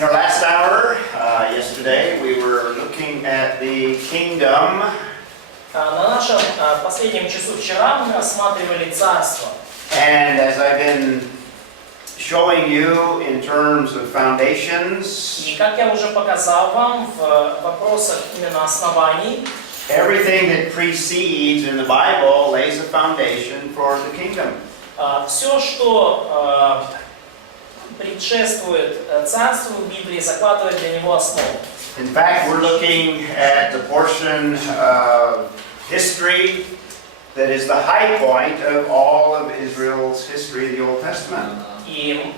In our last hour, yesterday, we were looking at the kingdom. На нашем последнем часу вчера мы рассматривали царство. And as I've been showing you in terms of foundations, И как я уже показал вам в вопросах именно оснований, everything that precedes in the Bible lays a foundation for the kingdom. все, что предшествует царству в Библии, закладывает для него основу. In fact, we're looking at the portion of history that is the high point of all of Israel's history of the Old Testament. И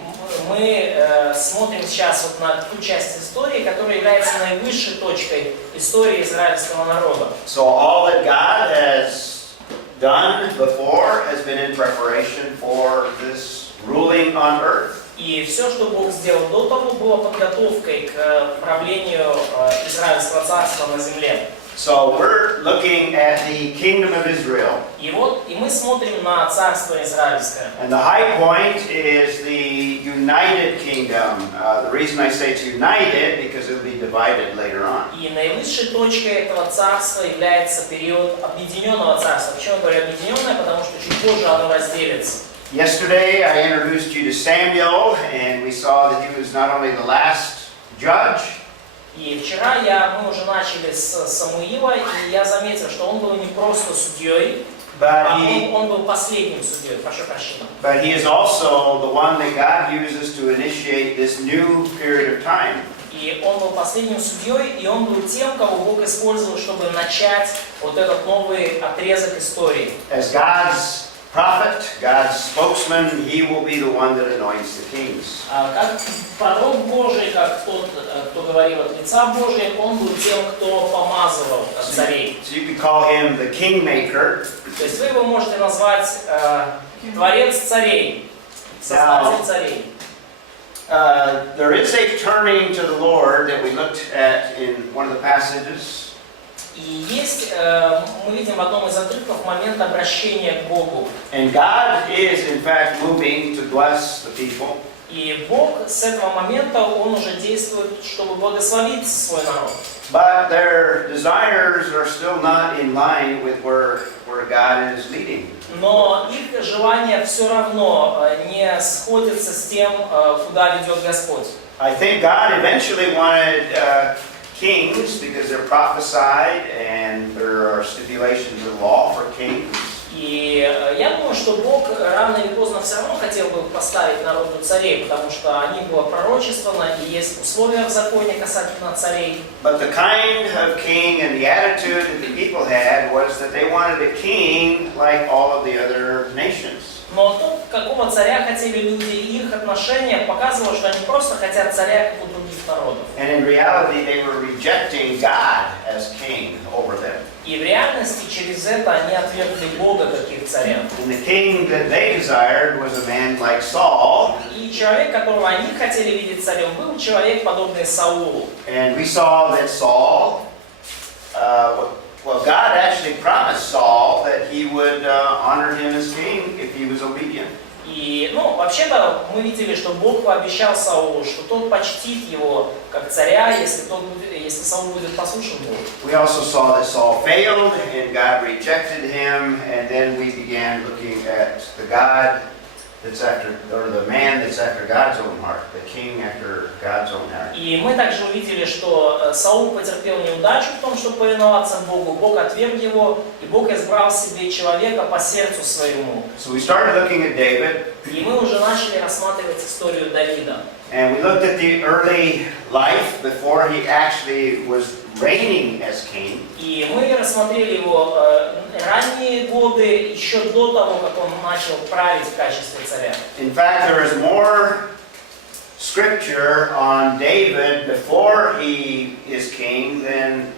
мы смотрим сейчас вот на ту часть истории, которая является наивысшей точкой истории израильского народа. So all that God has done before has been in preparation for this ruling on earth. И все, что Бог сделал до того, было подготовкой к правлению Израильского царства на земле. So we're looking at the kingdom of Israel. И мы смотрим на царство израильское. And the high point is the united kingdom. The reason I say it's united because it'll be divided later on. И наивысшей точкой этого царства является период объединенного царства. Почему я говорю объединенное? Потому что чуть позже оно разделится. Yesterday I introduced you to Samuel, and we saw that he was not only the last judge, И вчера мы уже начали с Самуила, и я заметил, что он был не просто судьей, он был последним судьей, прошу прощения. but he is also the one that God uses to initiate this new period of time. И он был последним судьей, и он был тем, кого Бог использовал, чтобы начать вот этот новый отрезок истории. As God's prophet, God's spokesman, he will be the one that anoints the kings. Как пророк Божий, как тот, кто говорил от лица Божия, он был тем, кто помазывал царей. So you could call him the kingmaker. То есть вы его можете назвать творец царей, создатель царей. There is a turning to the Lord that we looked at in one of the passages. И есть, мы видим в одном из отрывков момент обращения к Богу. And God is in fact moving to bless the people. И Бог с этого момента, Он уже действует, чтобы благословить свой народ. But their desires are still not in line with where God is leading. Но их желания все равно не сходятся с тем, куда ведет Господь. I think God eventually wanted kings because they're prophesied and there are stipulations of law for kings. И я думаю, что Бог рано или поздно все равно хотел бы поставить народу царей, потому что они было пророчествовано, и есть условия в законе касательно царей. But the kind of king and the attitude that the people had was that they wanted a king like all of the other nations. Но то, какого царя хотели люди, и их отношение показывало, что они просто хотят царя, как у других народов. And in reality, they were rejecting God as king over them. И в реальности через это они отвергли Бога как их царя. And the king that they desired was a man like Saul. И человек, которого они хотели видеть царем, был человек, подобный Саулу. And we saw that Saul, God actually promised Saul that he would honor him as king if he was obedient. И, вообще-то мы видели, что Бог пообещал Саулу, что тот почтит его как царя, если Саул будет послушен Богу. We also saw that Saul failed and God rejected him, and then we began looking at the God that's after, or the man that's after God's own heart, the king after God's own heart. И мы также увидели, что Саул потерпел неудачу в том, чтобы повиноваться Богу. Бог отверг его, и Бог избрал себе человека по сердцу своему. So we started looking at David. И мы уже начали рассматривать историю Давида. And we looked at the early life before he actually was reigning as king. И мы рассмотрели его ранние годы, еще до того, как он начал править в качестве царя. In fact, there is more scripture on David before he is king than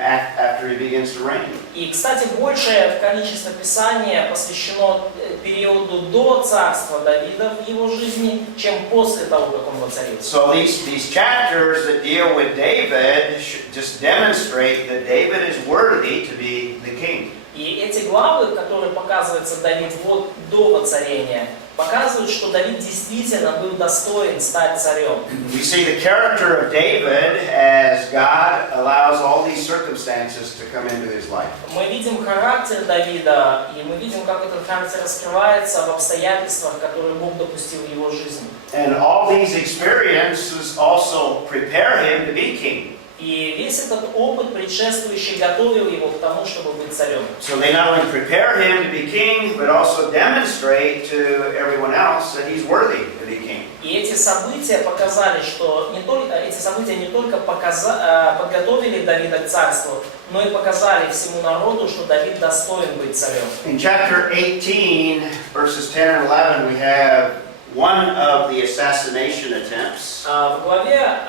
after he begins to reign. И, кстати, большее количество Писания посвящено периоду до царства Давида в его жизни, чем после того, как он воцарился. So these chapters that deal with David just demonstrate that David is worthy to be the king. И эти главы, которые показываются Давид вот до воцарения, показывают, показывают, что Давид действительно был достоин стать царем. We see the character of David as God allows all these circumstances to come into his life. Мы видим характер Давида, и мы видим, как этот характер раскрывается в обстоятельствах, которые Бог допустил в его жизни. And all these experiences also prepare him to be king. И весь этот опыт предшествующий готовил его к тому, чтобы быть царем. So they not only prepare him to be king, but also demonstrate to everyone else that he's worthy to be king. И эти события показали, что не только подготовили Давида к царству, но и показали всему народу, что Давид достоин быть царем. In chapter 18, verses 10 and 11, we have one of the assassination attempts. В главе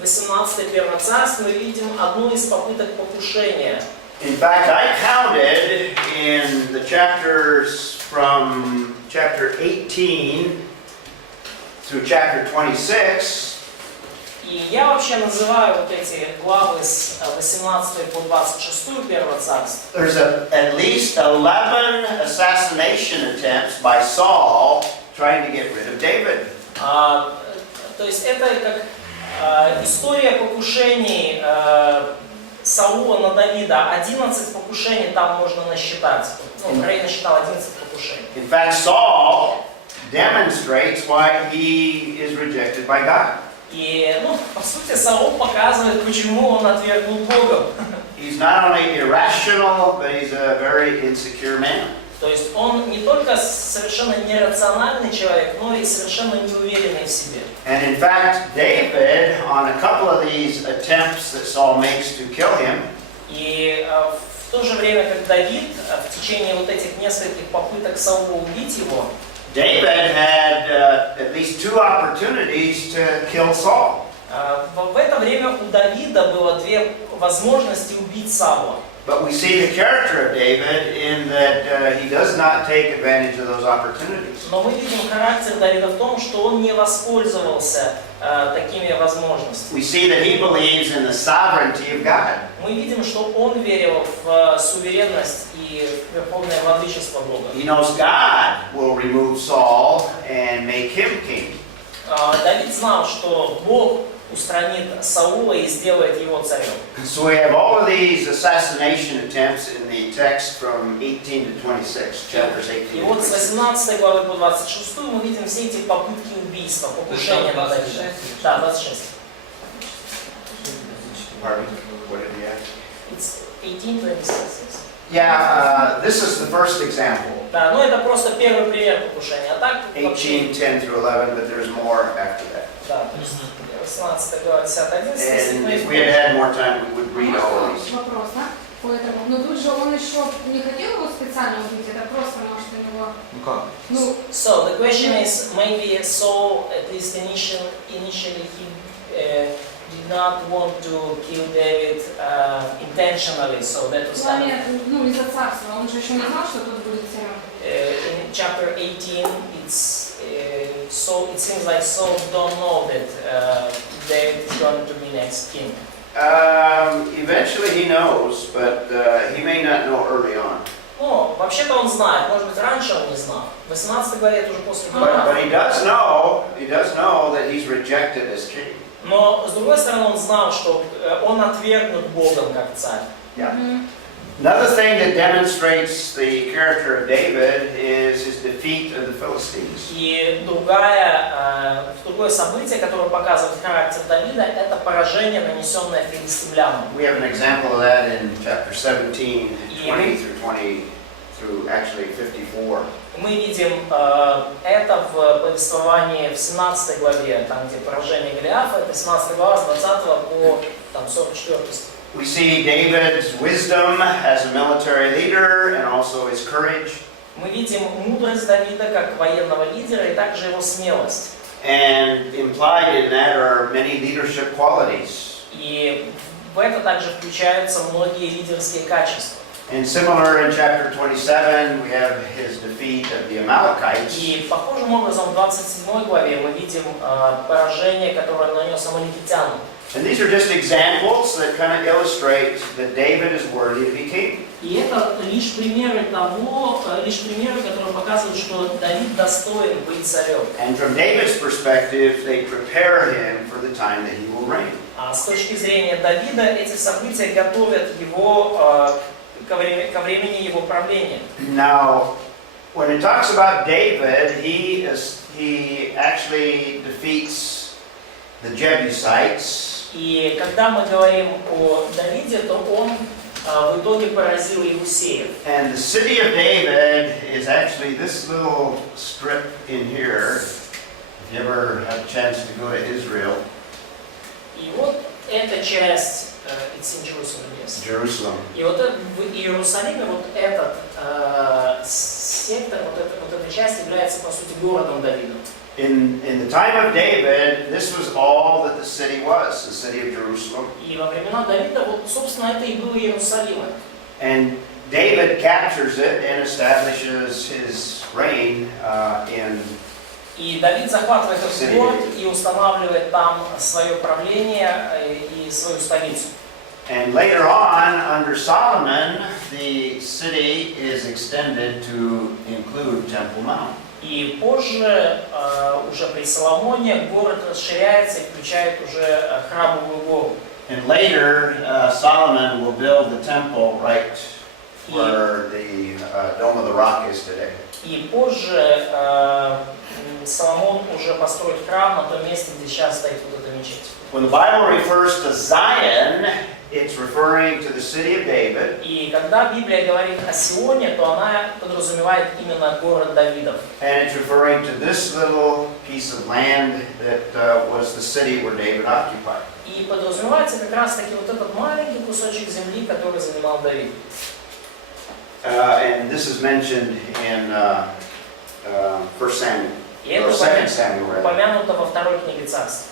18 Первого царства мы видим одну из попыток покушения. In fact, I counted in the chapters from chapter 18 through chapter 26. И я вообще называю вот эти главы с 18 по 26 Первого царства. There's at least 11 assassination attempts by Saul trying to get rid of David. То есть это как история покушений Саула на Давида. 11 покушений там можно насчитать. Рэй насчитал 11 покушений. In fact, Saul demonstrates why he is rejected by God. И, по сути, Саул показывает, почему он отвергнул Бога. He's not only irrational, but he's a very insecure man. То есть он не только совершенно нерациональный человек, но и совершенно неуверенный в себе. And in fact, David, on a couple of these attempts that Saul makes to kill him, И в то же время, как Давид, в течение вот этих нескольких попыток Саула убить его, David had at least 2 opportunities to kill Saul. в это время у Давида было 2 возможности убить Саула. But we see the character of David in that he does not take advantage of those opportunities. Но мы видим характер Давида в том, что он не воспользовался такими возможностями. We see that he believes in the sovereignty of God. Мы видим, что он верил в суверенность и в верховное владычество Бога. He knows God will remove Saul and make him king. Давид знал, что Бог устранит Саула и сделает его царем. So we have all of these assassination attempts in the text from 18 to 26, chapters 18 И to вот с 26. 18 главы по 26 мы видим все эти попытки убийства, покушения на Давида. Да, 26. Pardon? What did he ask? It's 18:26. Yeah, this is the first example. Да, это просто первый пример покушения. А так 18, 10 through 11, but there's more after that. Да, то есть 18 глава, 10, 11. And if we had had more time, we would read all of these. Вопрос, да? По этому. Но тут же он еще не хотел его специально убить, это просто, может, у него... Ну как? So the question is, maybe Saul, at least initially, he did not want to kill David intentionally, so that was kind of... из-за царства. Он же еще не знал, что тут будет царем. In chapter 18, it seems like Saul don't know that David is going to be next king. Eventually he knows, but he may not know early on. Вообще-то он знает, может быть, раньше он не знал. В 18 главе, это уже после But he does know that he's rejected as king. Но, с другой стороны, он знал, что он отвергнут Богом как царь. Yeah. Another thing that demonstrates the character of David is his defeat of the Philistines. И другое событие, которое показывает характер Давида, это поражение, нанесенное филистимлянам. We have an example of that in chapter 17, 20 through actually 54. Мы видим это в повествовании в 17 главе, там где поражение Голиафа, это 17 глава с 20 по 44 стих. We see David's wisdom as a military leader and also his courage. Мы видим мудрость Давида как военного лидера и также его смелость. And implied in that are many leadership qualities. И в это также включаются многие лидерские качества. And similar in chapter 27, we have his defeat of the Amalekites. И похожим образом в 27 главе мы видим поражение, которое нанес амаликитянам. And these are just examples that kind of illustrate that David is worthy to be king. И это лишь примеры которые показывают, что Давид достоин быть царем. And from David's perspective, they prepare him for the time that he will reign. А с точки зрения Давида, эти события готовят его ко времени его правления. Now, when it talks about David, he actually defeats the Jebusites. И когда мы говорим о Давиде, то он в итоге поразил Иусеев. And the city of David is actually this little strip in here. If you ever have a chance to go to Israel. И вот эта часть, it's in Jerusalem, yes. Jerusalem. И вот в Иерусалиме вот этот сектор, вот эта часть является по сути городом Давида. In the time of David, this was all that the city was, the city of Jerusalem. И во времена Давида вот собственно это и было Иерусалим. And David captures it and establishes his reign in. И Давид захватывает этот город и устанавливает там свое правление и свою столицу. And later on, under Solomon, the city is extended to include Temple Mount. И позже, уже при Соломоне, город расширяется и включает уже храмовую гору. And later, Solomon will build the temple right where the Dome of the Rock is today. И позже Соломон уже построит храм на том месте, где сейчас стоит вот эта мечеть. When the Bible refers to Zion, it's referring to the city of David. И когда Библия говорит о Сионе, то она подразумевает именно город Давидов. And it's referring to this little piece of land that was the city where David occupied. И подразумевается как раз таки вот этот маленький кусочек земли, который занимал Давид. And this is mentioned in 1 Samuel. И это упомянуто во второй книге Царств.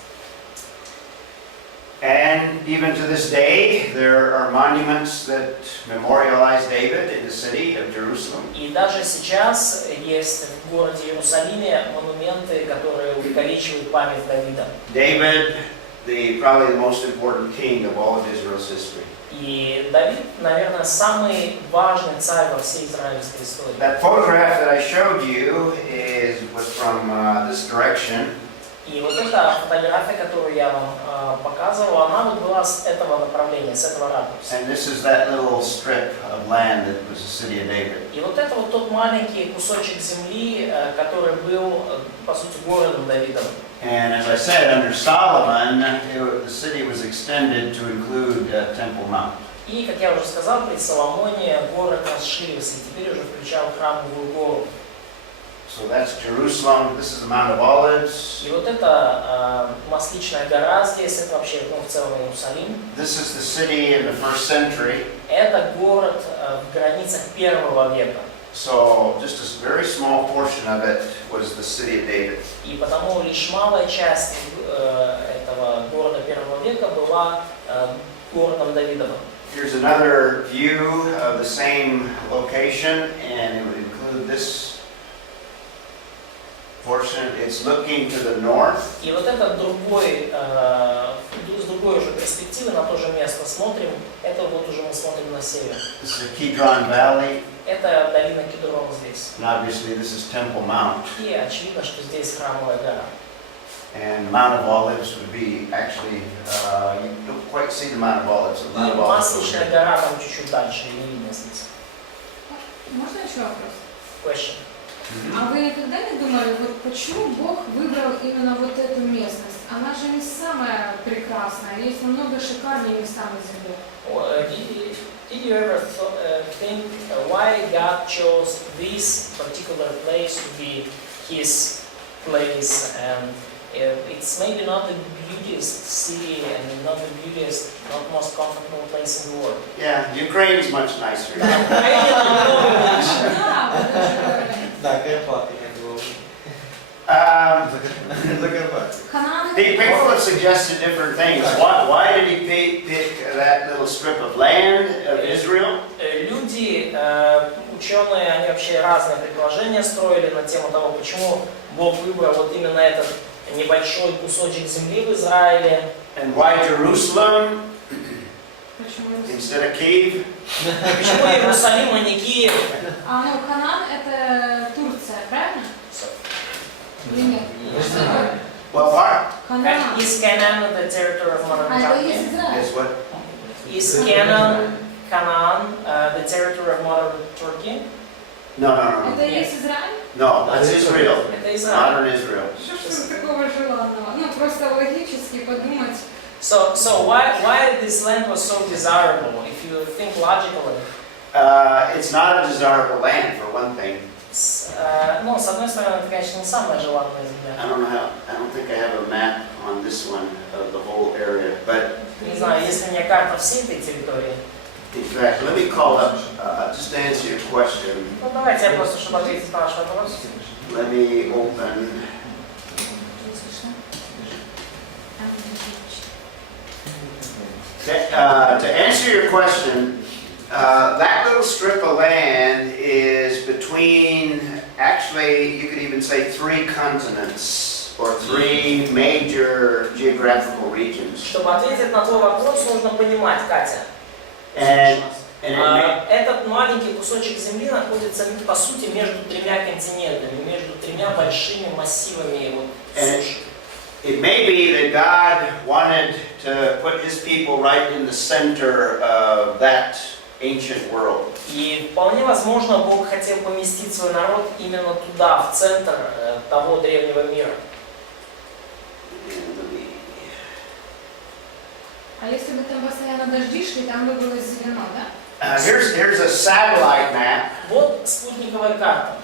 And even to this day, there are monuments that memorialize David in the city of Jerusalem. И даже сейчас есть в городе Иерусалиме монументы, которые увековечивают память Давида. David, probably the most important king of all of Israel's history. И Давид, наверное, самый важный царь во всей израильской истории. That photograph that I showed you was from this direction. И вот эта фотография, которую я вам показывал, она вот была с этого направления, с этого ракурса. And this is that little strip of land that was the city of David. И вот это вот тот маленький кусочек земли, который был, по сути, городом Давидом. And as I said, under Solomon, the city was extended to include Temple Mount. И, как я уже сказал, при Соломоне город расширился, и теперь уже включал храмовую гору. So that's Jerusalem. This is the Mount of Olives. И вот это Масличная гора здесь, это вообще, в целом Иерусалим. This is the city in the 1st century. Это город в границах первого века. So just a very small portion of it was the city of David. И потому лишь малая часть этого города первого века была городом Давидовым. Here's another view of the same location, and it would include this portion. It's looking to the north. И вот это с другой уже перспективы на то же место смотрим. Это вот уже мы смотрим на север. This is the Kidron Valley. Это долина Кедрона здесь. And obviously this is Temple Mount. И очевидно, что здесь храмовая гора. And Mount of Olives would be actually, you don't quite see the Mount of Olives. The Mount of Olives over Масличная here. гора там чуть-чуть дальше, не видно здесь. Можно еще вопрос? Question. А вы никогда не думали, вот почему Бог выбрал именно вот эту местность? Она же не самая прекрасная, есть намного шикарнее места на земле. Did you ever think why God chose this particular place to be His place, and it's maybe not the beautiest city and not the beautiest, not most comfortable place in the world? Yeah, Ukraine's much nicer. Да, People have suggested different things. Why did he pick that little strip of land of Israel? Люди, ученые, они вообще разные предположения строили на тему того, почему Бог выбрал вот именно этот небольшой кусочек земли в Израиле. And why Jerusalem Почему? instead of Kiev? Почему Иерусалим, а не Киев? А ну, Канан это Турция, правильно? Или нет? Что такое? Well, part Канан. Is Canaan the territory of modern А это Turkey? есть Израиль. is what? Is Canaan, the territory of modern Turkey? No, no, no, no. Это есть Израиль? No, that's Israel. Это Израиль. Modern Israel. Что ж такого желанного? Ну, просто логически подумать. So why this land was so desirable? If you think logically, It's not a desirable land, for one thing. ну, с одной стороны, это, конечно, не самая желанная земля. I don't think I have a map on this one of the whole area, but Не знаю, есть ли у меня карта всей этой территории. in fact, let me call up, just to answer your question, Ну, давайте я просто, чтобы ответить на ваш вопрос. let me open, to answer your question, that little strip of land is between, actually, you could even say 3 continents, or 3 major geographical regions. Чтобы ответить на твой вопрос, нужно понимать, Катя. And it Этот маленький кусочек земли находится, по сути, между 3 континентами, между 3 большими массивами вот, суши. It may be that God wanted to put His people right in the center of that ancient world. И вполне возможно, Бог хотел поместить свой народ именно туда, в центр того древнего мира. А если бы там постоянно дожди шли, там бы было зелено, да? Here's a satellite map. Вот спутниковая карта.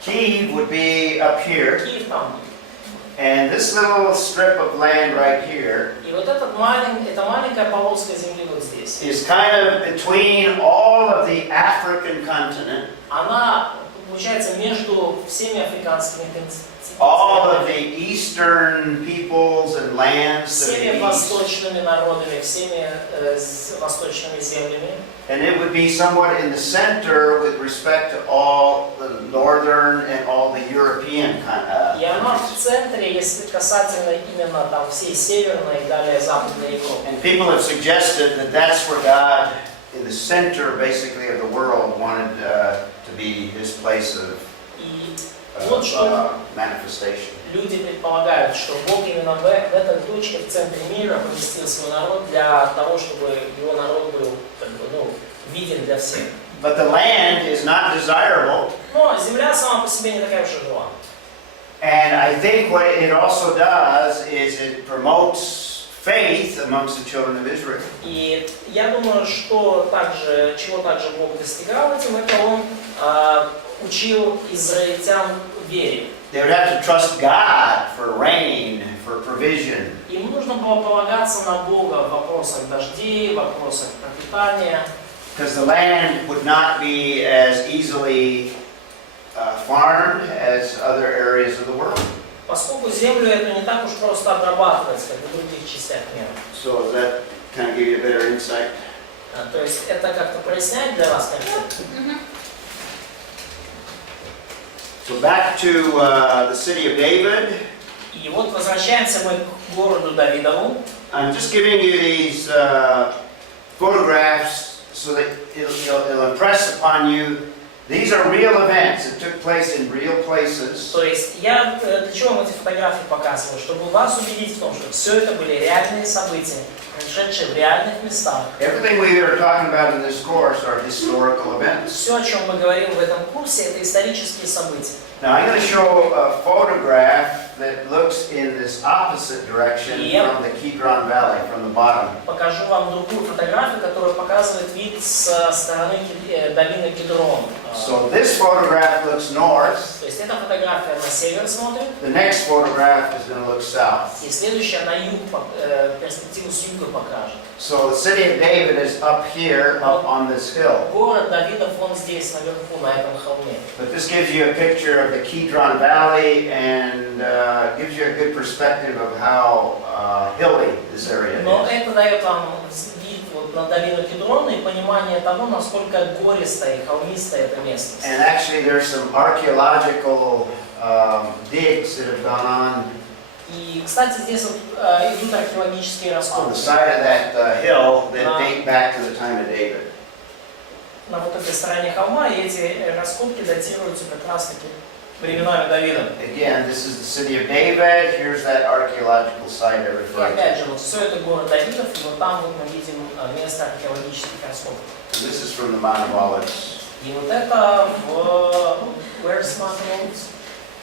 Kiev would be up here, Киев там. and this little strip of land right here И вот эта маленькая полоска земли вот здесь. is kind of between all of the African continent, Она получается между всеми африканскими all of континентами, the eastern peoples and lands that всеми are east, восточными народами, всеми восточными землями. and it would be somewhat in the center with respect to all the northern and all the European И она в центре, если касательно именно там всей северной и далее западной Европы. And people have suggested that that's where God, in the center basically of the world, wanted to be His place of И вот что manifestation. люди предполагают, что Бог именно в этой точке, в центре мира, поместил свой народ для того, чтобы его народ был как бы, ну, виден для всех. But the land is not desirable, Но земля сама по себе не такая уж и желанная. and I think what it also does is it promotes faith amongst the children of Israel. И я думаю, что также, чего также Бог достигал этим, это Он учил израильтян вере. They would have to trust God for rain, for provision. Им нужно было полагаться на Бога в вопросах дождей, в вопросах пропитания. Because the land would not be as easily farmed as other areas of the world. Поскольку землю эту не так уж просто обрабатывать, как в других частях мира. So does that kind of give you a better insight? То есть это как-то проясняет для вас концепцию? So back to the city of David. И вот возвращаемся мы к городу Давидову. I'm just giving you these photographs so that it'll impress upon you. These are real events that took place in real places. То есть я для чего вам эти фотографии показываю? Чтобы вас убедить в том, что все это были реальные события, происшедшие в реальных местах. Everything we are talking about in this course are historical events. Все, о чем мы говорим в этом курсе, это исторические события. Now I'm going to show a photograph that looks in this opposite direction from the Kidron Valley, from the bottom. Покажу вам другую фотографию, которая показывает вид со стороны долины Кедрон. So this photograph looks north. То есть эта фотография на север смотрит. The next photograph is going to look south. И следующая на юг, перспективу с юга покажет. So the city of David is up here, up on this hill. Город Давидов, он здесь наверху, на этом холме. But this gives you a picture of the Kidron Valley and gives you a good perspective of how hilly this area Но is. это дает вам вид вот на долину Кедрона и понимание того, насколько гористая и холмистая эта местность. And actually there's some archaeological digs that have gone on И, кстати, здесь вот идут археологические on the раскопки side of that hill that date back to the time of David. на вот этой стороне холма, и эти раскопки датируются как раз-таки временами Давида. Again, this is the city of David. Here's that archaeological site I И referred опять to. же, вот все это город Давидов, и вот там вот мы видим место археологических раскопок. And this is from the Mount of Olives. И вот это where's Mount of Olives?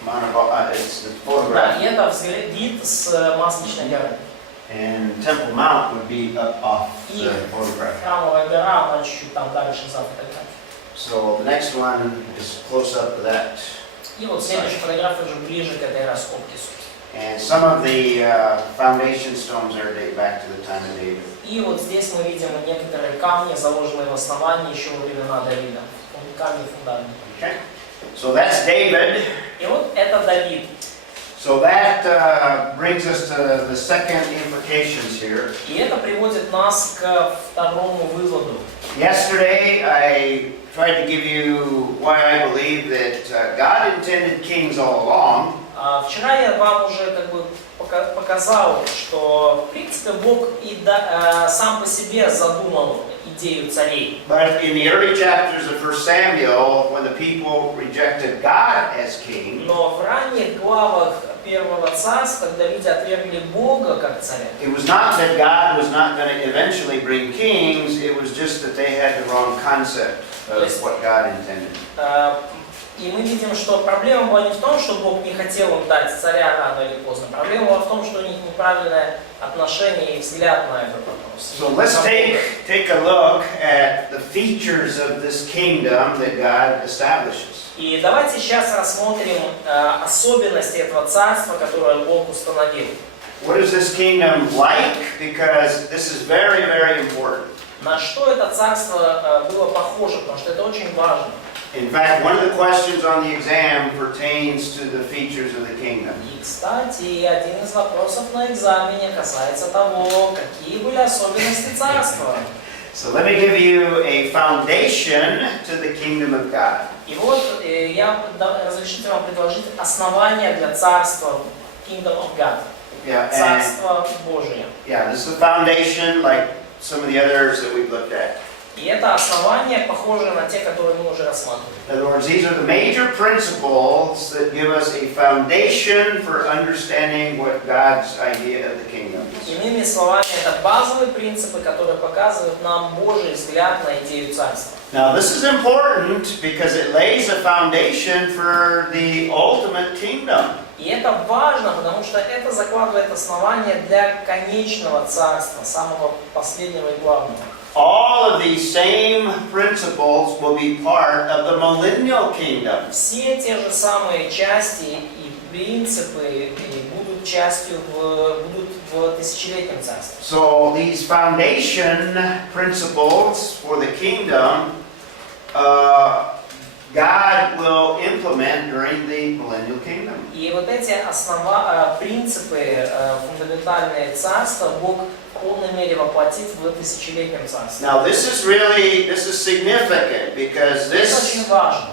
Mount of Olives, it's the Да, photograph. и это вид с Масличной горы. And Temple Mount would be up off И the photograph. храмовая гора, она чуть-чуть там дальше за фотографией. So the next one is close up to that. И вот следующая фотография уже ближе к этой раскопке. And some of the foundation stones there date back to the time of David. И вот здесь мы видим некоторые камни, заложенные в основании еще во времена Давида. Камни фундамента. Okay? So that's David. И вот это Давид. So that brings us to the second implications here. И это приводит нас к второму выводу. Yesterday I tried to give you why I believe that God intended kings all along. Вчера я вам уже как бы показал, что в принципе Бог и сам по себе задумал идею царей. But in the early chapters of 1 Samuel, when the people rejected God as king, Но в ранних главах Первого царства, когда люди отвергли Бога как царя, it was not that God was not going to eventually bring kings, it was just that they had the wrong concept of what God intended. и мы видим, что проблема была не в том, что Бог не хотел им дать царя рано или поздно. Проблема была в том, что у них неправильное отношение и взгляд на этот вопрос. So let's take a look at the features of this kingdom that God establishes. И давайте сейчас рассмотрим особенности этого царства, которое Бог установил. What is this kingdom like? Because this is very, very important. На что это царство было похоже, потому что это очень важно. In fact, one of the questions on the exam pertains to the features of the kingdom. И, кстати, один из вопросов на экзамене касается того, какие были особенности царства. So let me give you a foundation to the kingdom of God. И вот разрешите вам предложить основание для царства Kingdom of God. Yeah, and Царство Божие. yeah, this is the foundation like some of the others that we've looked at. И это основание похоже на те, которые мы уже рассматривали. In other words, these are the major principles that give us a foundation for understanding what God's idea of the kingdom is. Иными словами, это базовые принципы, которые показывают нам Божий взгляд на идею царства. Now, this is important because it lays a foundation for the ultimate kingdom. И это важно, потому что это закладывает основание для конечного царства, самого последнего и главного. All of these same principles will be part of the millennial kingdom. Все те же самые части и принципы будут частью будут в тысячелетнем царстве. So these foundation principles for the kingdom, God will implement during the millennial kingdom. И вот эти принципы фундаментальные царства Бог в полной мере воплотит в тысячелетнем царстве. Now this is significant because Это очень важно.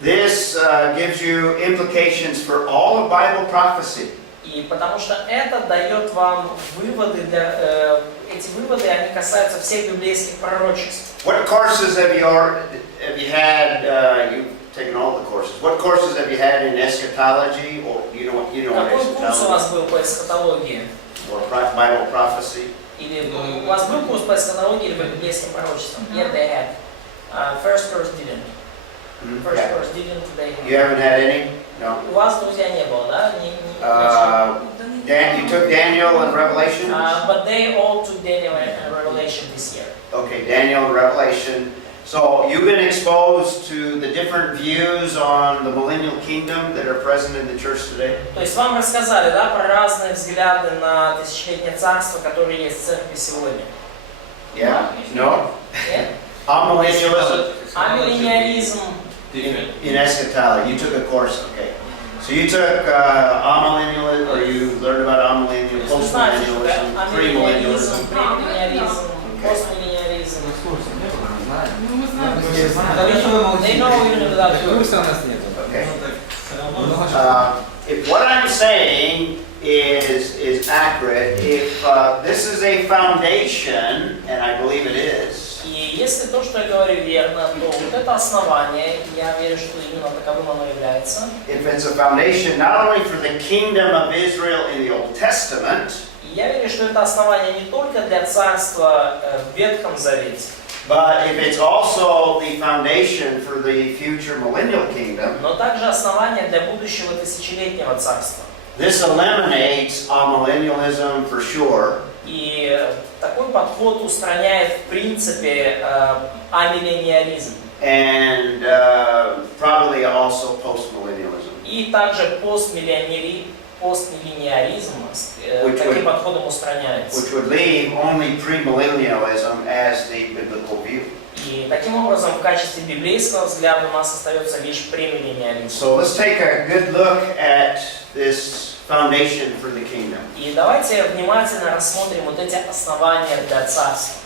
this gives you implications for all of Bible prophecy. И потому что это дает вам выводы эти выводы, они касаются всех библейских пророчеств. What courses have you had? You've taken all the courses. What courses have you had in eschatology, or you know what Какой курс у вас eschatology был по эсхатологии? or Bible prophecy? Или у вас был курс по эсхатологии или по библейским пророчествам? Yes, they had. First course didn't. First Yeah. course didn't, they You had. haven't had any? No. У вас, друзья, не было, да? You took Daniel and Revelation. But they all took Daniel and Revelation this year. Okay, Daniel and Revelation. So you've been exposed to the different views on the millennial kingdom that are present in the church today. То есть вам рассказали, да, про разные взгляды на тысячелетнее царство, которые есть в церкви сегодня. Yeah? No? Нет? Amillennialism Амиллениализм. in eschatology. You took a course, okay. So you took amillennialism, or you learned about amillennialism, Вы знаете, что postmillennialism, амиллениализм, premillennialism. премиллениализм, постмиллениализм. Ну, мы знаем. They know even without you. Курса у нас нету. Okay. Много чего. If what I'm saying is accurate, if this is a foundation, and I believe it is, И если то, что я говорю, верно, то вот это основание, я верю, что именно таковым оно является. if it's a foundation not only for the kingdom of Israel in the Old Testament, И я верю, что это основание не только для царства в Ветхом Завете, but if it's also the foundation for the future millennial kingdom, но также основание для будущего тысячелетнего царства. this eliminates amillennialism for sure. И такой подход устраняет, в принципе, амиллениализм. And probably also postmillennialism. И также постмиллениализм таким подходом устраняется. Which would leave only premillennialism as the biblical view. И таким образом, в качестве библейского взгляда у нас остается лишь премиллениализм. So let's take a good look at this foundation for the kingdom. И давайте внимательно рассмотрим вот эти основания для царства.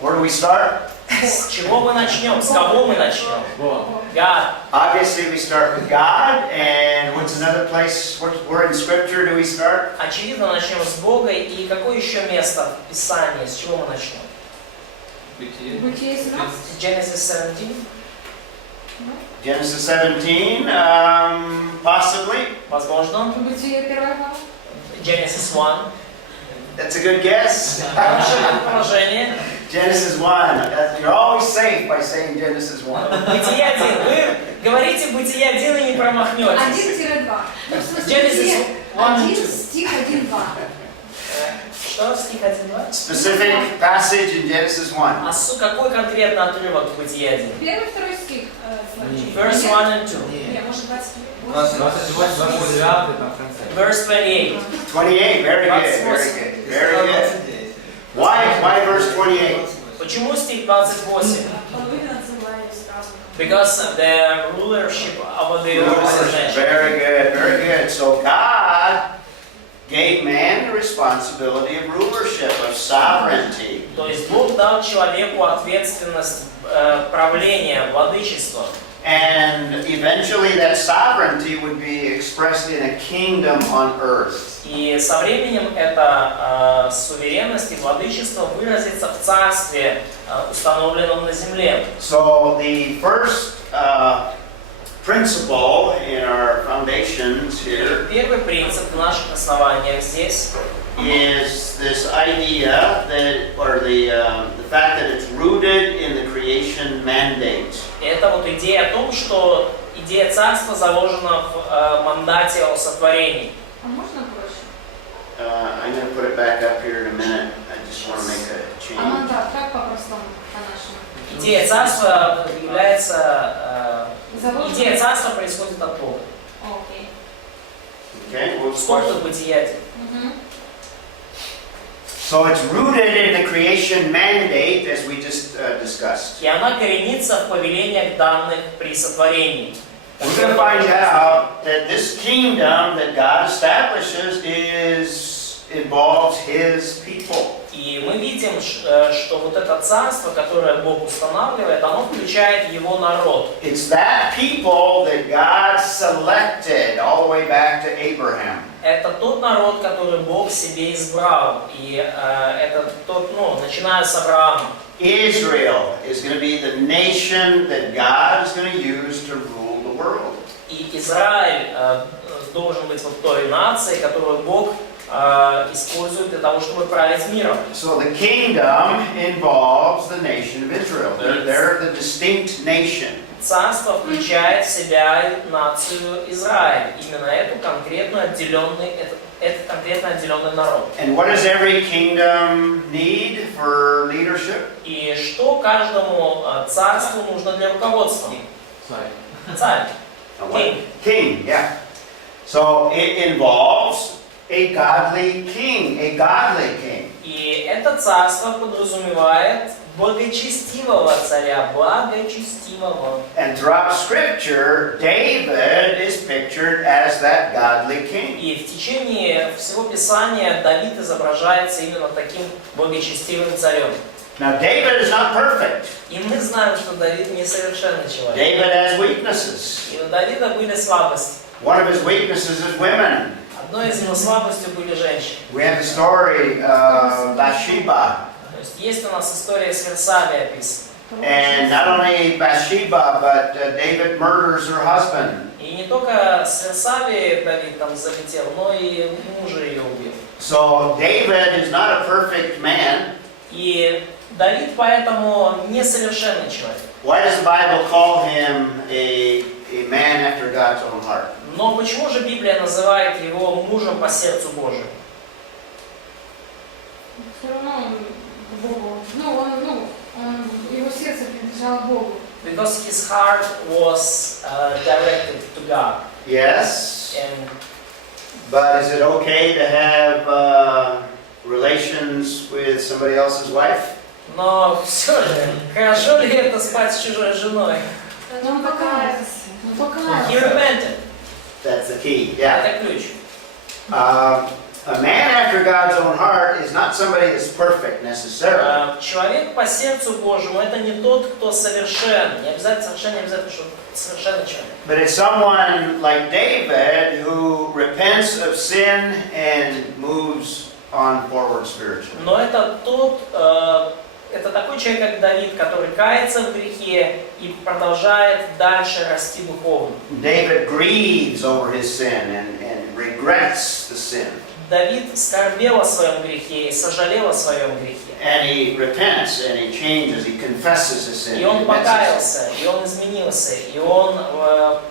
Where do we start? С чего мы начнем? С кого мы начнем? Бог. God. Obviously we start with God, and what's another place, where in Scripture do we start? Очевидно, начнем с Бога. И какое еще место в Писании? С чего мы начнем? Бытие. Бытие 17? Genesis 17? Genesis 17, possibly. Возможно. Бытие 1 глава? Genesis 1. That's a good guess. Хорошее предположение. Genesis 1. You're always safe by saying Genesis 1. Бытие 1. Вы говорите Бытие 1 и не промахнетесь. 1-2. Ну, в смысле, Genesis Бытие 1, 1, стих 1-2. Что? Стих 1-2? Specific passage in Genesis 1. А какой конкретно отрывок в Бытие 1? 1-2 стих. Verse 1 and 2. Не, может 28. 28, 29, там в конце. Verse 28. 28, very good, very good, very good. Why verse 28? Почему стих 28? Because the rulership of the earth is женщина. Very good, very good. So God gave man the responsibility of rulership, of sovereignty. То есть Бог дал человеку ответственность правления, владычества. And eventually that sovereignty would be expressed in a kingdom on earth. И со временем эта суверенность и владычество выразится в царстве, установленном на земле. So the first principle in our foundations here Первый принцип в наших основаниях здесь is this idea that, or the fact that it's rooted in the creation mandate. это вот идея о том, что идея царства заложена в мандате о сотворении. А можно проще? I'm going to put it back up here in a minute. I just want to make a change. Мандат, как по-простому, по-нашему? Идея царства является... Заложено? идея царства происходит от Бога. Окей. Okay, what's the Сколько question? бытия? So it's rooted in the creation mandate, as we just discussed. И она коренится в повелениях, данных при сотворении. We're going to find out that this kingdom that God establishes involves His people. И мы видим, что вот это царство, которое Бог устанавливает, оно включает Его народ. It's that people that God selected all the way back to Abraham. Это тот народ, который Бог себе избрал. И это тот, начиная с Авраама. Israel is going to be the nation that God is going to use to rule the world. И Израиль должен быть вот той нацией, которую Бог использует для того, чтобы править миром. So the kingdom involves the nation of Israel. They're the distinct nation. Царство включает в себя нацию Израиль, именно этот конкретно отделенный народ. And what does every kingdom need for leadership? И что каждому царству нужно для руководства? Царь. A what? King, yeah. So it involves a godly king, a godly king. И это царство подразумевает благочестивого царя, благочестивого. And throughout Scripture, David is pictured as that godly king. И в tечение всего Писания Давид изображается именно таким благочестивым царем. Now, David is not perfect. И мы знаем, что Давид несовершенный человек. David has weaknesses. И у Давида были слабости. One of his weaknesses is women. Одной из его слабостей были женщины. We have the story of Bathsheba. То есть есть у нас история с Версавией описана. And not only Bathsheba, but David murders her husband. И не только с Версавией Давид там залетел, но и мужа ее убил. So David is not a perfect man. И Давид поэтому несовершенный человек. Why does the Bible call him a man after God's own heart? Но почему же Библия называет его мужем по сердцу Божию? Все равно он к Богу. Его сердце принадлежало Богу. Because his heart was directed to God. Yes. And But is it okay to have relations with somebody else's wife? но все же, хорошо ли это спать с чужой женой? Но он покаялся. Он He покаялся. repented. That's the key. Yeah. Это ключ. A man after God's own heart is not somebody that's perfect necessarily. Человек по сердцу Божьему это не тот, кто совершен. Не обязательно совершен, не обязательно, что совершенный человек. But it's someone like David who repents of sin and moves on forward spiritually. Но это это такой человек, как Давид, который кается в грехе и продолжает дальше расти духовно. David grieves over his sin and regrets the sin. Давид скорбел о своем грехе и сожалел о своем грехе. And he repents and he changes, he confesses his sin. И он he admits his sin. покаялся, и он изменился, и он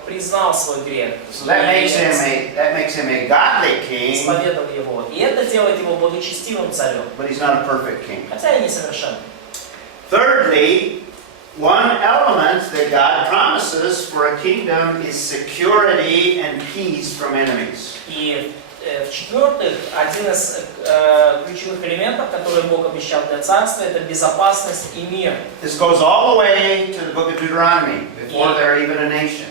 признал свой грех. So that makes him a godly king, Исповедовал его. И это делает его благочестивым царем. but he's not a perfect king. Хотя и несовершенным. Thirdly, one element that God promises for a kingdom is security and peace from enemies. И в-четвертых, один из ключевых элементов, который Бог обещал для царства, это безопасность и мир. This goes all the way to the book of Deuteronomy, before they're even a nation.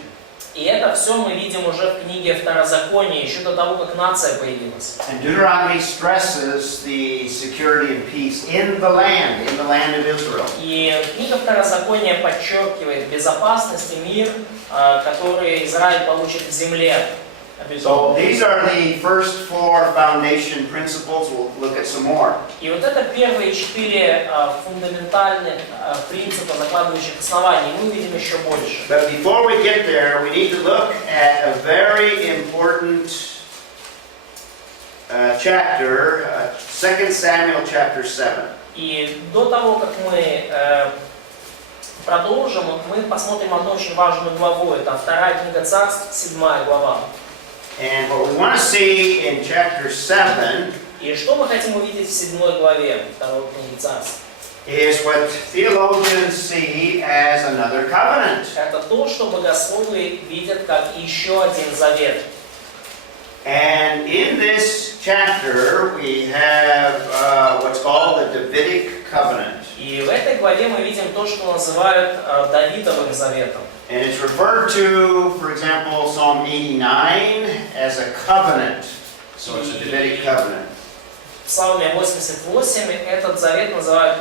И это все мы видим уже в книге Второзакония, еще до того, как нация появилась. And Deuteronomy stresses the security and peace in the land of Israel. И книга Второзакония подчеркивает безопасность и мир, который Израиль получит в земле. So these are the first four foundation principles. We'll look at some more. И вот это первые четыре фундаментальных принципа, закладывающих оснований, мы увидим еще больше. But before we get there, we need to look at a very important chapter, 2 Samuel chapter 7. И до того, как мы продолжим, мы посмотрим одну очень важную главу. Это вторая книга Царств, 7 глава. And what we want to see in chapter 7 И что мы хотим увидеть в 7 главе второй книги Царств? is what theologians see as another covenant. Это то, что богословы видят как еще один завет. And in this chapter we have what's called the Davidic covenant. И в этой главе мы видим то, что называют Давидовым заветом. And it's referred to, for example, Psalm 89 as a covenant. So it's a Davidic covenant. В Псалме 88 этот завет называют,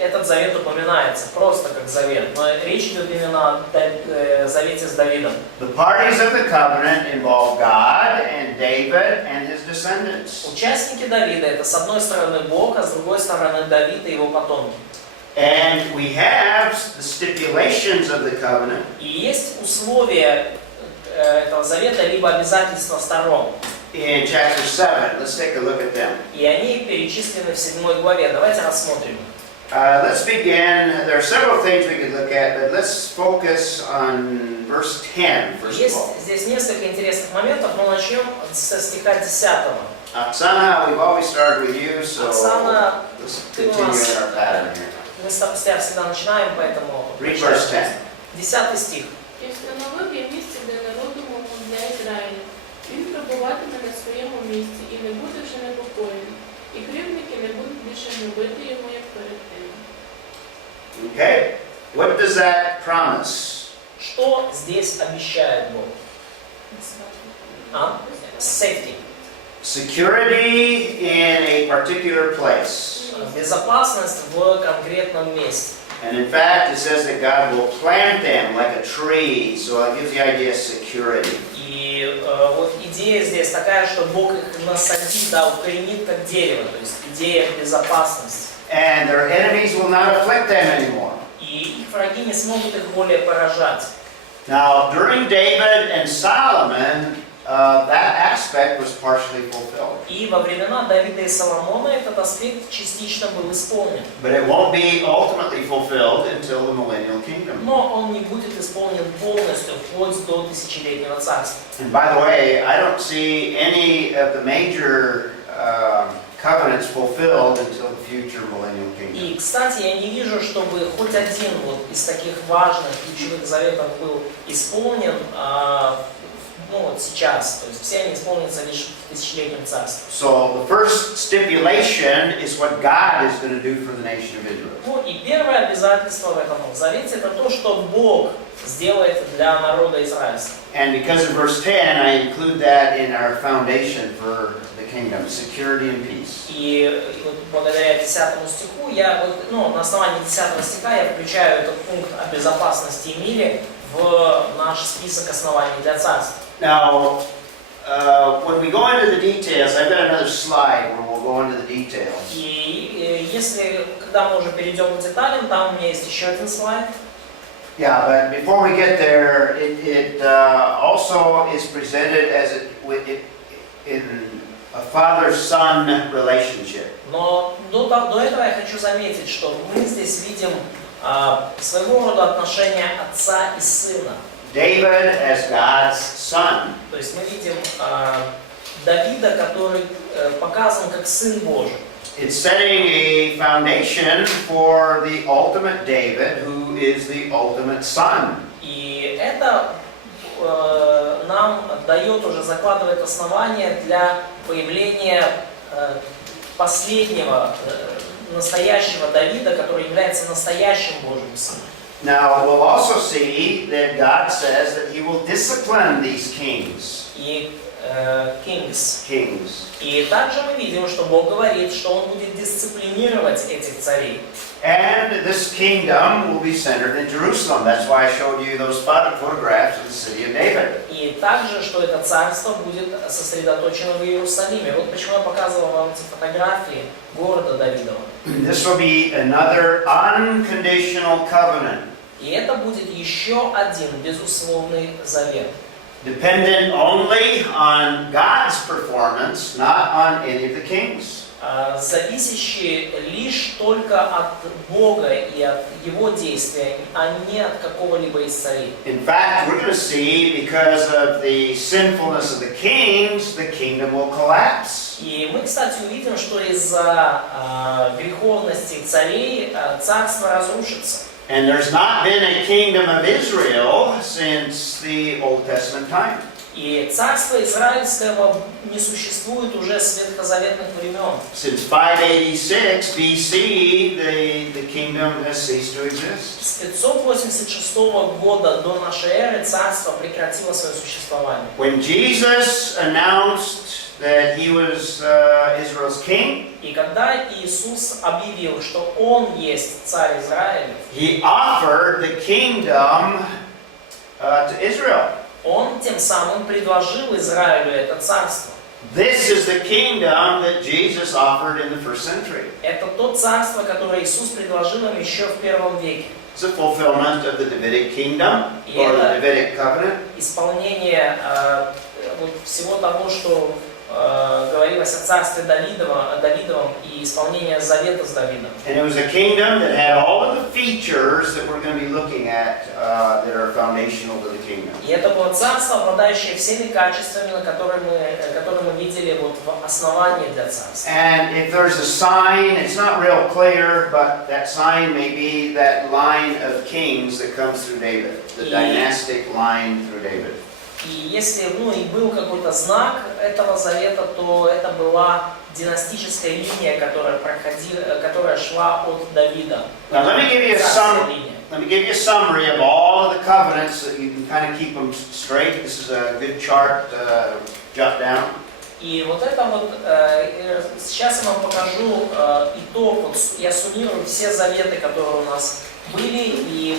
этот завет упоминается просто как завет, но речь идет именно о завете с Давидом. The parties of the covenant involve God and David and his descendants. Участники Давида это с одной стороны Бог, а с другой стороны Давид и его потомки. And we have the stipulations of the covenant. И есть условия этого завета, либо обязательства сторон. In chapter 7, let's take a look at them. И они перечислены в 7 главе. Давайте рассмотрим. Let's begin. There are several things we could look at, but let's focus on verse 10 first of Есть all. здесь несколько интересных моментов, но начнем со стиха 10. Oksana, we've always started with you, so Оксана, let's ты у continue нас- in our pattern here. Мы с тобой всегда начинаем, поэтому... Read verse 10. 10 стих. І встановив я місце для народу мого для Ізраїля. Він пробуватиме на своєму місці і не буде вже непокоєний. І кривдники не будуть більше гнобити йому, як перед тим. Okay. What does that promise? Что здесь обещает Бог? Safety. Security in a particular place. Безопасность в конкретном месте. And in fact, it says that God will plant them like a tree, so it gives the idea of security. И вот идея здесь такая, что Бог их насадит, да, укоренит как дерево, то есть идея безопасности. and their enemies will not afflict them anymore. И их враги не смогут их более поражать. Now, during David and Solomon, that aspect was partially fulfilled. И во времена Давида и Соломона этот аспект частично был исполнен. But it won't be ultimately fulfilled until the millennial kingdom. Но он не будет исполнен полностью вплоть до тысячелетнего царства. And by the way, I don't see any of the major covenants fulfilled until the future millennial kingdom. И, кстати, я не вижу, чтобы хоть один из таких важных ключевых заветов был исполнен сейчас. То есть все они исполнятся лишь в тысячелетнем царстве. So the first stipulation is what God is going to do for the nation of Israel. И первое обязательство в этом завете это то, что Бог сделает для народа израильского. And because of verse 10, I include that in our foundation for the kingdom, security and peace. И благодаря 10 стиху, на основании 10 стиха я включаю этот пункт о безопасности и мире в наш список оснований для царства. Now, when we go into the details, I've got another slide where we'll go into the details. И когда мы уже перейдем к деталям, там у меня есть еще один слайд. Yeah, but before we get there, it also is presented as in a father-son relationship. Но до этого я хочу заметить, что мы здесь видим своего рода отношения отца и сына. David as God's son. То есть мы видим Давида, который показан как сын Божий. It's setting a foundation for the ultimate David, who is the ultimate son. И это нам закладывает основание для появления последнего, настоящего Давида, который является настоящим Божьим сыном. Now, we'll also see that God says that He will discipline these kings. Kings. И также мы видим, что Бог говорит, что Он будет дисциплинировать этих царей. And this kingdom will be centered in Jerusalem. That's why I showed you those photographs of the city of David. И также, что это царство будет сосредоточено в Иерусалиме. Вот почему я показывал вам эти фотографии города Давидова. This will be another unconditional covenant. И это будет еще один безусловный завет. Dependent only on God's performance, not on any of the kings. Зависящий лишь только от Бога и от Его действия, а не от какого-либо из царей. In fact, we're going to see, because of the sinfulness of the kings, the kingdom will collapse. И мы, кстати, увидим, что из-за греховности царей царство разрушится. And there's not been a kingdom of Israel since the Old Testament time. И царство израильского не существует уже с ветхозаветных времен. Since 586 BC, the kingdom has ceased to exist. С 586 года до нашей эры царство прекратило свое существование. When Jesus announced that he was Israel's king, И когда Иисус объявил, что Он есть царь Израиля, he offered the kingdom to Israel. Он тем самым предложил Израилю это царство. This is the kingdom that Jesus offered in the first century. Это то царство, которое Иисус предложил им еще в первом веке. It's a fulfillment of the Davidic kingdom, or the Davidic covenant. Исполнение всего того, что говорилось о царстве Давидовом и исполнение завета с Давидом. And it was a kingdom that had all of the features that we're going to be looking at that are foundational to the kingdom. И это было царство, обладающее всеми качествами, которые мы видели в основании для царства. And if there's a sign, it's not real clear, but that sign may be that line of kings that comes through David, the dynastic line through David. И если и был какой-то знак этого завета, то это была династическая линия, которая шла от Давида. Now let me give you a summary of all of the covenants so that you can kind of keep them straight. This is a good chart to jot down. И сейчас я вам покажу итог, я суммирую все заветы, которые у нас были, и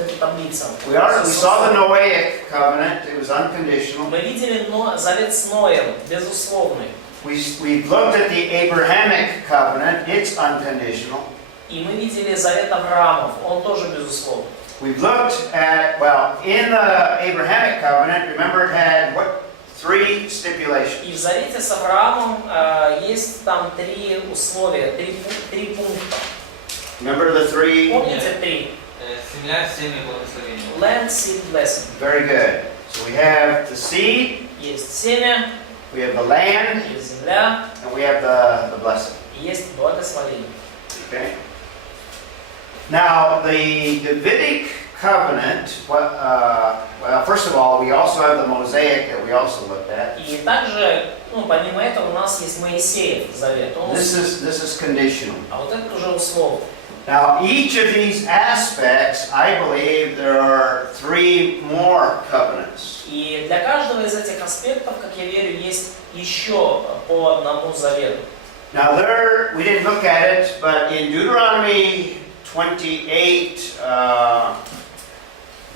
эта таблица. We saw the Noahic covenant, it was unconditional. Мы видели завет с Ноем, безусловный. We've looked at the Abrahamic covenant. It's unconditional. И мы видели завет Авраамов, он тоже безусловно. We've looked at, well, in the Abrahamic covenant, remember it had what? 3 stipulations. И в завете с Авраамом есть там 3 условия, 3 пункта. Remember the 3? Помните 3? Земля всеми благословениями. Land, seed, blessing. Very good. So we have the seed, Есть семя, we have the land, есть земля, and we have the blessing. и есть благословение. Okay? Now, the Davidic covenant, well, first of all, we also have the Mosaic that we also looked at. И также, помимо этого, у нас есть Моисеев завет. This is conditional. А вот это уже условно. Now, each of these aspects, I believe there are 3 more covenants. И для каждого из этих аспектов, как я верю, есть еще по одному завету. Now, we didn't look at it, but in Deuteronomy 28,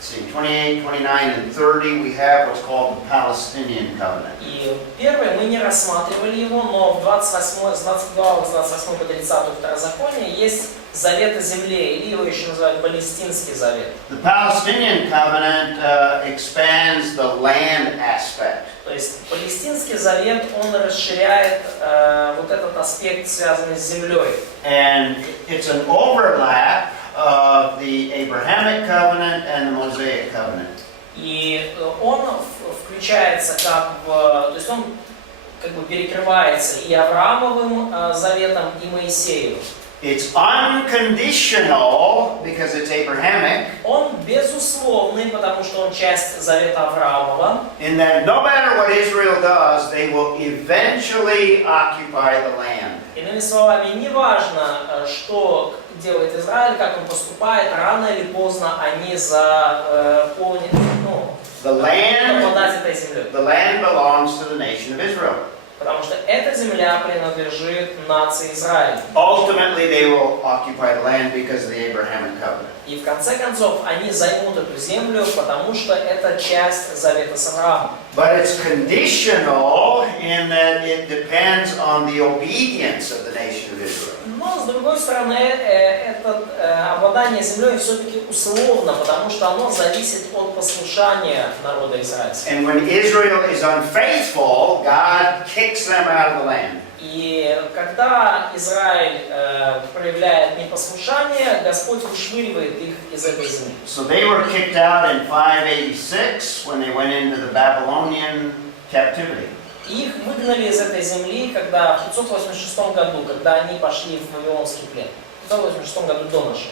28, 29, and 30, we have what's called the Palestinian covenant. И первое, мы не рассматривали его, но в 28, с 22 с 28 по 30 Второзакония есть завет о земле, или его еще называют Палестинский завет. The Palestinian covenant expands the land aspect. То есть Палестинский завет, он расширяет вот этот аспект, связанный с землей. And it's an overlap of the Abrahamic covenant and the Mosaic covenant. И он включается как в... То есть он как бы перекрывается и Авраамовым заветом, и Моисеевым. It's unconditional because it's Abrahamic. Он безусловный, потому что он часть завета Авраамова. In that no matter what Israel does, they will eventually occupy the land. Иными словами, неважно, что делает Израиль, как он поступает, рано или поздно они заполнят, обладать этой землей. The land belongs to the nation of Israel. Потому что эта земля принадлежит нации Израиля. Ultimately, they will occupy the land because of the Abrahamic covenant. И в конце концов они займут эту землю, потому что это часть завета с Авраамом. But it's conditional in that it depends on the obedience of the nation of Israel. Но, с другой стороны, это обладание землей все-таки условно, потому что оно зависит от послушания народа израильского. And when Israel is unfaithful, God kicks them out of the land. И когда Израиль проявляет непослушание, Господь вышвыривает их из этой земли. So they were kicked out in 586 when they went into the Babylonian captivity. Их выгнали из этой земли, когда в 586 году, когда они пошли в Вавилонский плен. В 586 году до нашей.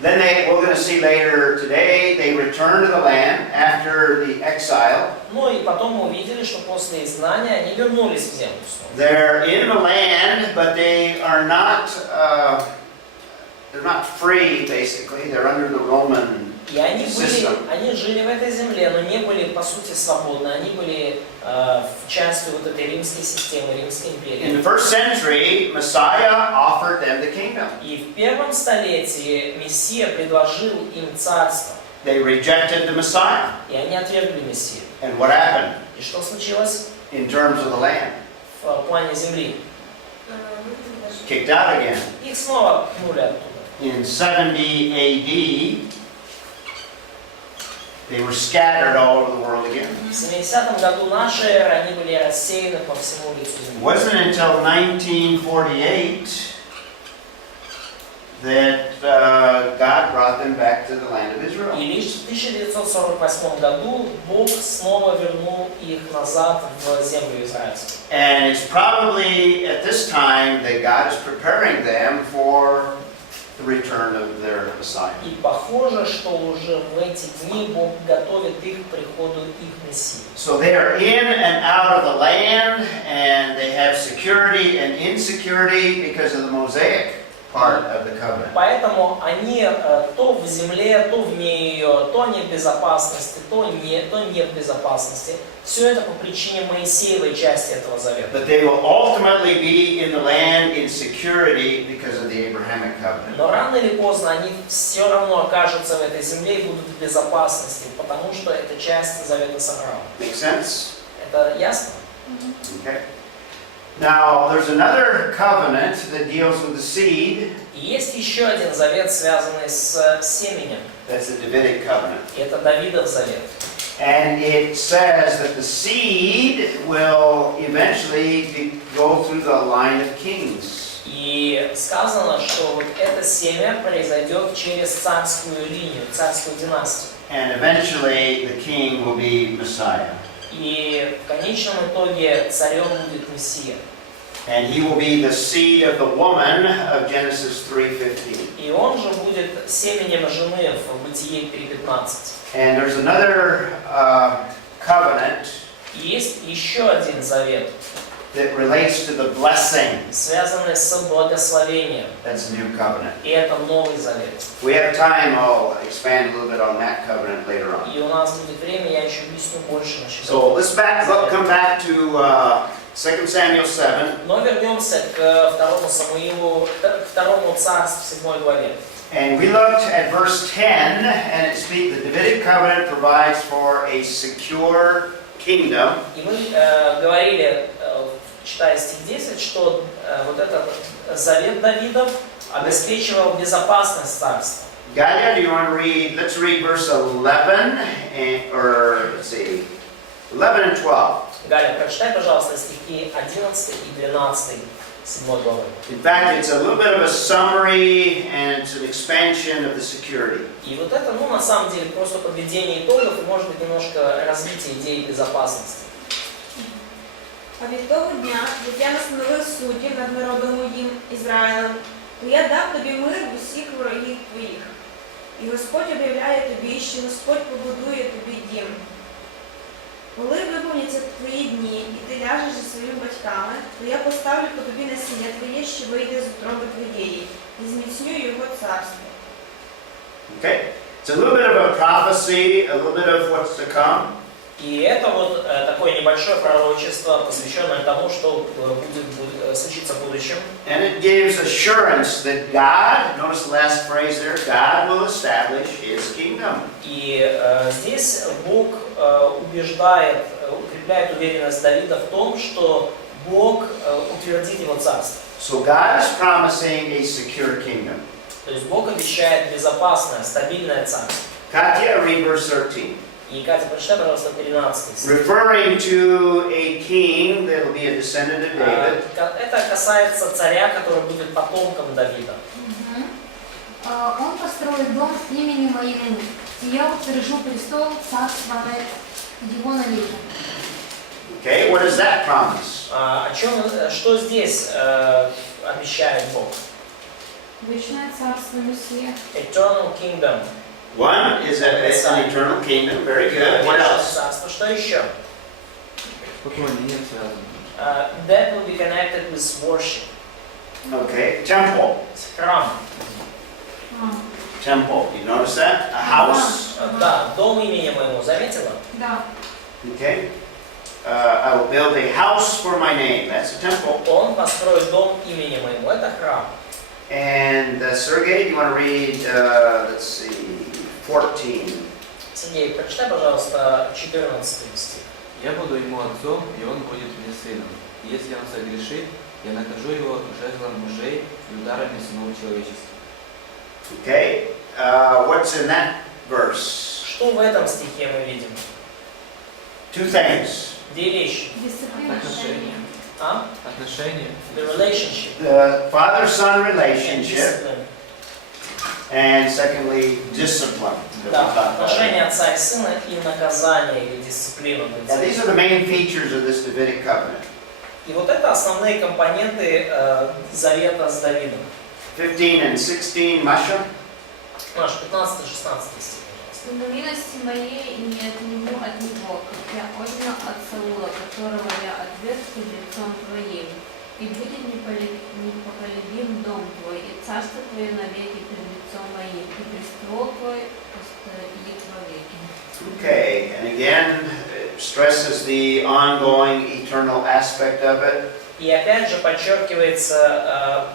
Then we're going to see later today, they returned to the land after the exile. Ну и потом мы увидели, что после изгнания они вернулись в землю. They're in the land, but they are not, they're not free, basically. They're under the Roman И они system. жили в этой земле, но не были, по сути, свободны. Они были частью вот этой римской системы, римской империи. In the first century, Messiah offered them the kingdom. И в первом столетии Мессия предложил им царство. They rejected the Messiah. И они отвергли Мессию. And what happened И что случилось in terms of the land? в плане земли? Kicked out again. Их снова пнули оттуда. In 70 AD, they were scattered all over the world again. В 70 году нашей эры они были рассеяны по всему лицу It земли. wasn't until 1948 that God brought them back to the land of Israel. И лишь в 1948 году Бог снова вернул их назад в землю израильскую. And it's probably at this time that God is preparing them for the return of their Messiah. И похоже, что уже в эти дни Бог готовит их к приходу их Мессии. So they are in and out of the land, and they have security and insecurity because of the Mosaic part of the covenant. Поэтому они то в земле, то вне ее, то они в безопасности, то не в безопасности. Все это по причине Моисеевой части этого завета. But they will ultimately be in the land in security because of the Abrahamic covenant. Но рано или поздно они все равно окажутся в этой земле и будут в безопасности, потому что это часть завета с Авраамом. Make sense? Это ясно? Okay. Now, there's another covenant that deals with the seed. И есть еще один завет, связанный с семенем. That's the Davidic covenant. И это Давидов завет. And it says that the seed will eventually go through the line of kings. И сказано, что вот это семя произойдет через царскую линию, царскую династию. And eventually the king will be Messiah. И в конечном итоге царем будет Мессия. And he will be the seed of the woman of Genesis 3:15. И он же будет семенем жены в Бытие 3:15. And there's another covenant И есть еще один завет, that relates to the blessing. связанный с благословением. That's the new covenant. И это Новый Завет. We have time, I'll expand a little bit on that covenant later on. И у нас будет время, я еще объясню больше насчет So let's come back to 2 Samuel 7. Но вернемся к 2 Самуилу, к 2 Царству, 7 главе. And we looked at verse 10, and it speaks, the Davidic covenant provides for a secure kingdom. И мы говорили, читая стих 10, что вот этот завет Давидов обеспечивал безопасность царства. Galia, do you want to read? Let's read verse 11, or let's see, 11 and 12. Галя, прочитай, пожалуйста, стихи 11 и 12, 7 главы. In fact, it's a little bit of a summary, and it's an expansion of the security. И вот это, на самом деле, просто подведение итогов и, может быть, немножко развитие идеи безопасности. А від того дня, як я настановив суддів над народом моїм Ізраїлем, то я дав тобі мир в усіх ворогів твоїх. І Господь об'являє тобі, що Господь побудує тобі дім. Коли виповняться твої дні, і ти ляжеш зі своїми батьками, то я поставлю по тобі насіння твоє, що вийде з утроби твоєї, і зміцню його царство. Okay? It's a little bit of a prophecy, a little bit of what's to come. И это вот такое небольшое пророчество, посвященное тому, что будет случиться в будущем. And it gives assurance that God, notice the last phrase there, God will establish His kingdom. И здесь Бог убеждает, укрепляет уверенность Давида в том, что Бог утвердит его царство. So God is promising a secure kingdom. То есть Бог обещает безопасное, стабильное царство. Katya, read verse 13. И, Катя, прочитай, пожалуйста, 13 стих. Referring to a king that will be a descendant of David. Это касается царя, который будет потомком Давида. Он построит дом имени моему, и я утвержу престол царства его навеки. Okay, what is that promise? Что здесь обещает Бог? Вечное царство Мессия. Eternal kingdom. One is that it's an eternal kingdom. Very good. What Вечное else? царство. Что еще? Поклонение связано. That will be connected with worship. Okay, temple. Храм. Temple. You notice that? A house. Да, дом имени моему. Заметила? Да. Okay. I will build a house for my name. That's a temple. Он построит дом имени моему. Это храм. And Sergey, do you want to read, let's see, 14. Сергей, прочитай, пожалуйста, 14 стих. Я буду ему отцом, и он будет мне сыном. И если он согрешит, я накажу его жезлом мужей и ударами сынов человеческих. Okay. What's in that verse? Что в этом стихе мы видим? Two things. Две вещи. Дисциплина. Отношения. Отношения. The relationship. The father-son relationship, Discipline. and secondly, discipline. Да, отношения отца и сына и наказание или дисциплина. Now, these are the main features of this Davidic covenant. И вот это основные компоненты завета с Давидом. 15 and 16, Masha. Наш 15-16 стих. В милости моей и не отниму от него, как я отнял от Саула, которого я отверг пред лицом твоим. И будет непоколебим дом твой, и царство твое навеки пред лицом моим, и престол твой постоит вовеки. Okay, and again, it stresses the ongoing eternal aspect of it. И опять же подчеркивается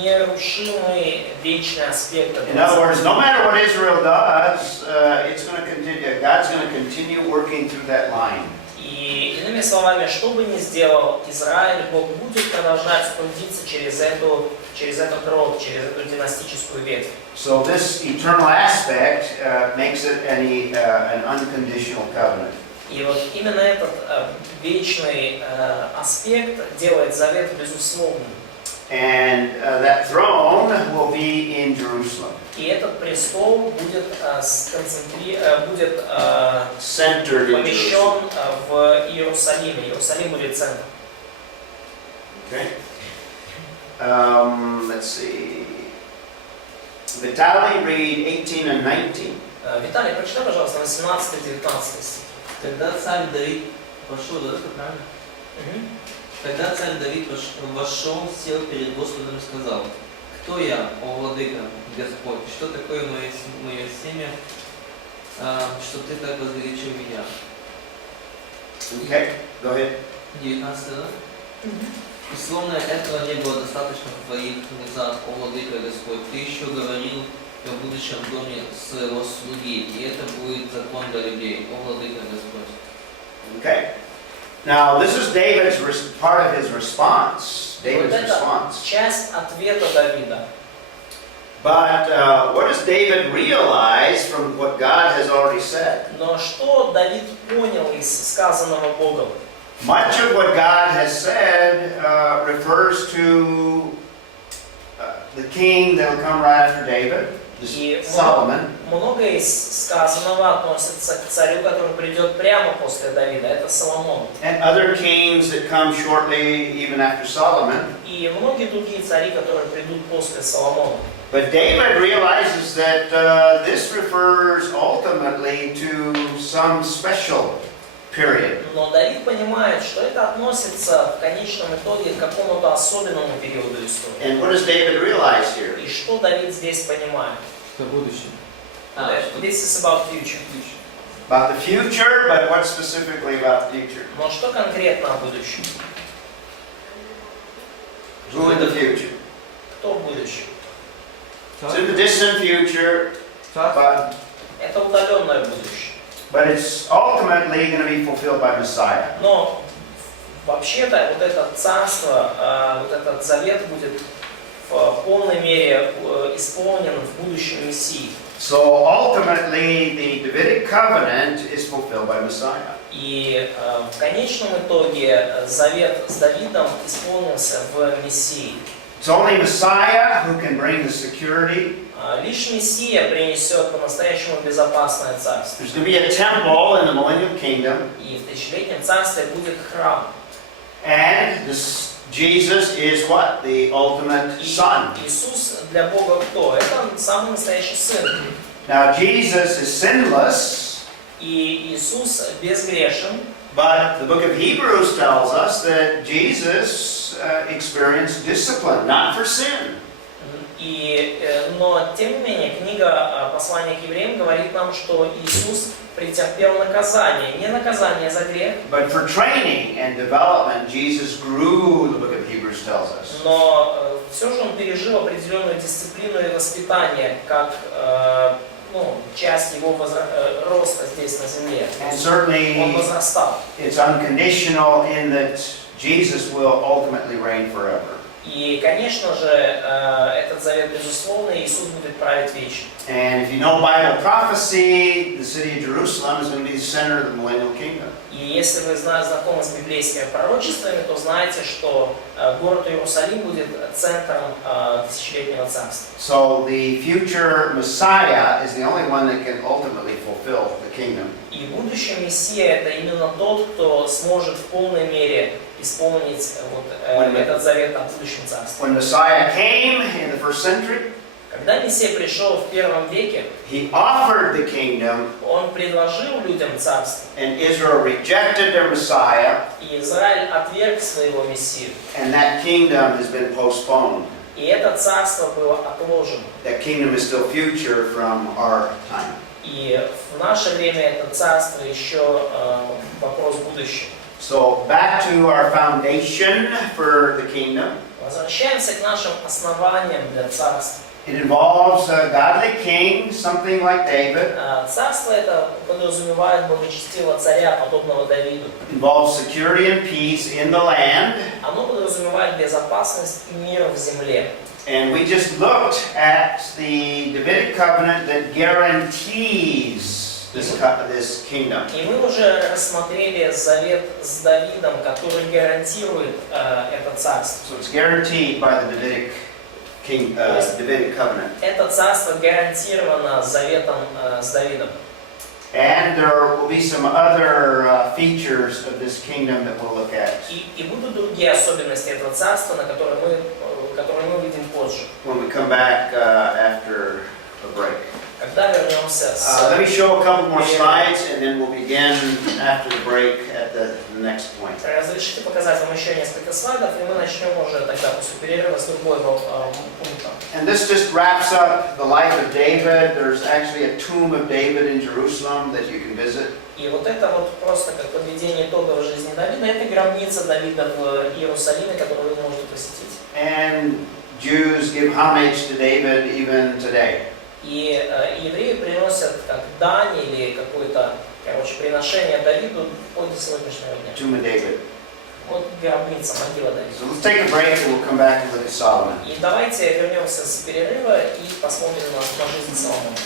нерушимый вечный аспект этого. In other words, no matter what Israel does, it's going to continue. God's going to continue working through that line. И И иными словами, что бы ни сделал Израиль, Бог будет продолжать трудиться через этот род, через эту династическую ветвь. So this eternal aspect makes it an unconditional covenant. И вот именно этот вечный аспект делает завет безусловным. And that throne will be in Jerusalem. И этот престол будет Centered in помещен Jerusalem. в Иерусалиме. Иерусалим будет центром. Okay. Let's see. Vitaly, read 18 and 19. Виталий, прочитай, пожалуйста, 18-19 стих. Когда царь Давид пошел, да, это правильно? Когда царь Давид вошел, сел перед Господом и сказал: «Кто я, о владыка, Господь? Что такое мое семя, что ты так возвеличил меня?» Okay, go ahead. 19, да? И словно этого не было достаточно в твоих глазах, о владыка Господь. Ты еще говорил о будущем доме своего слуги, и это будет закон для людей, о владыка Господь. Okay. Now, this is David's part of his response. David's Вот это response. часть ответа Давида. But what does David realize from what God has already said? Но что Давид понял из сказанного Богом? Much of what God has said refers to the king that will come right after David, И Solomon. многое из сказанного относится к царю, который придет прямо после Давида. Это Соломон. And other kings that come shortly even after Solomon. И многие другие цари, которые придут после Соломона. But David realizes that this refers ultimately to some special period. Но Давид понимает, что это относится в конечном итоге к какому-то особенному периоду истории. And what does David realize here? И что Давид здесь понимает? Что будущее? This is about future. About the future, but what specifically about the future? Но что конкретно о будущем? Who in the future? Кто в будущем? It's in the distant future, but Это удаленное будущее. it's ultimately going to be fulfilled by Messiah. Но вообще-то вот это царство, вот этот завет будет в полной мере исполнен в будущем Мессии. So ultimately, the Davidic covenant is fulfilled by Messiah. И в конечном итоге завет с Давидом исполнился в Мессии. It's only Messiah who can bring the security. Лишь Мессия принесет по-настоящему безопасное царство. There's going to be a temple in the millennial kingdom, И в тысячелетнем царстве будет храм. and this Jesus is what? The ultimate И Son. Иисус для Бога кто? Это самый настоящий Сын. Now Jesus is sinless, И Иисус безгрешен. but the book of Hebrews tells us that Jesus experienced discipline, not for sin. Но, тем не менее, книга послания к евреям говорит нам, что Иисус претерпел наказание. Не наказание за грех, But for training and development, Jesus grew, the book of Hebrews tells us. но все же он пережил определенную дисциплину и воспитание, как часть его роста здесь на земле. And Он certainly возрастал. it's unconditional in that Jesus will ultimately reign forever. И, конечно же, этот завет безусловный, Иисус будет править вечно. And if you know Bible prophecy, the city of Jerusalem is going to be the center of the millennial kingdom. И если вы знакомы с библейскими пророчествами, то знаете, что город Иерусалим будет центром тысячелетнего царства. So the future Messiah is the only one that can ultimately fulfill the kingdom. И будущий Мессия – это именно тот, кто сможет в полной мере исполнить этот завет о будущем царстве. When Messiah came in the first century, Когда Мессия пришел в первом веке, he offered the kingdom, он предложил людям царство, and Israel rejected their Messiah, и Израиль отверг своего Мессию. and that kingdom has been postponed. И это царство было отложено. That kingdom is still future from our time. И в наше время это царство еще вопрос будущего. So back to our foundation for the kingdom. Возвращаемся к нашим основаниям для царства. It involves a godly king, something like David. Царство это подразумевает благочестивого царя, подобного Давиду. It involves security and peace in the land. Оно подразумевает безопасность и мир в земле. And we just looked at the Davidic covenant that guarantees this kingdom. И мы уже рассмотрели завет с Давидом, который гарантирует это царство. So it's guaranteed by the Davidic covenant. Это царство гарантировано заветом с Давидом. And there will be some other features of this kingdom that we'll look at И будут другие особенности этого царства, которые мы увидим позже, when we come back after a break. когда вернемся Let me с... show a couple more slides, and then we'll begin after the break at the next point. Разрешите показать вам еще несколько слайдов, и мы начнем уже тогда после перерыва с другого пункта. And this just wraps up the life of David. There's actually a tomb of David in Jerusalem that you can visit. И вот это вот просто как подведение итогов жизни Давида, это гробница Давида в Иерусалиме, которую вы можете посетить. And Jews give homage to David even today. И евреи приносят как дань или какое-то, приношение Давиду вплоть до сегодняшнего дня. Tomb of David. Вот гробница, могила Давида. So let's take a break and we'll come back and look at Solomon. И давайте вернемся с перерыва и посмотрим на жизнь Соломона.